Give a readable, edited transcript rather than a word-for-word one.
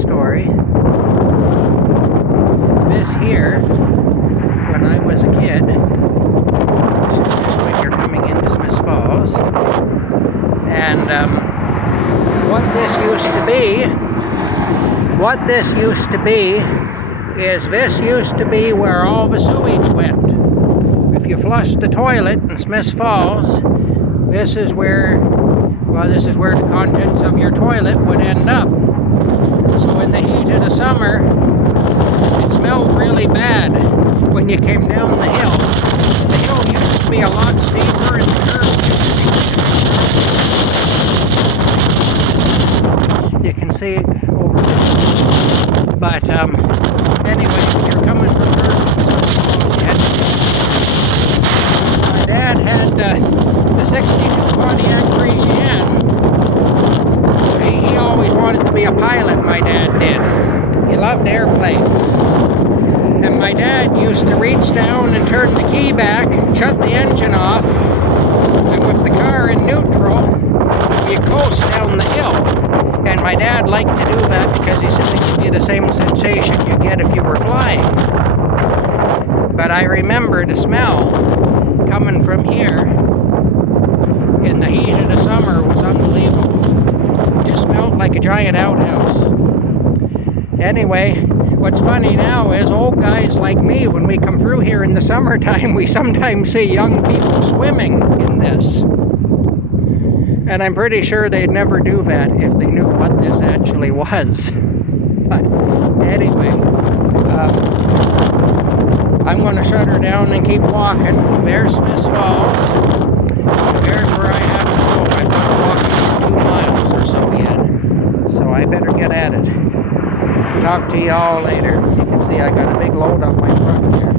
story. This here, when I was a kid, this is just when you're coming into Smiths Falls, and what this used to be where all the sewage went. If you flushed the toilet in Smiths Falls, this is where the contents of your toilet would end up. So in the heat of the summer, it smelled really bad when you came down the hill. And the hill used to be a lot steeper and the curve used to be... You can see over there. But anyway, when you're coming from Perth and Smiths Falls, you had to... My dad had the 62 Pontiac Parisienne. He always wanted to be a pilot, my dad did. He loved airplanes. And my dad used to reach down and turn the key back, shut the engine off, and with the car in neutral, you coast down the hill. And my dad liked to do that because he said it gave you the same sensation you get if you were flying. But I remember the smell coming from here in the heat of the summer was unbelievable. It just smelled like a giant outhouse. Anyway, what's funny now is old guys like me, when we come through here in the summertime, we sometimes see young people swimming in this. And I'm pretty sure they'd never do that if they knew what this actually was. But anyway, I'm going to shut her down and keep walking. There's Smiths Falls. There's where I have to go. I've got to walk about 2 miles or so yet. So I better get at it. Talk to y'all later. You can see I got a big load on my truck here.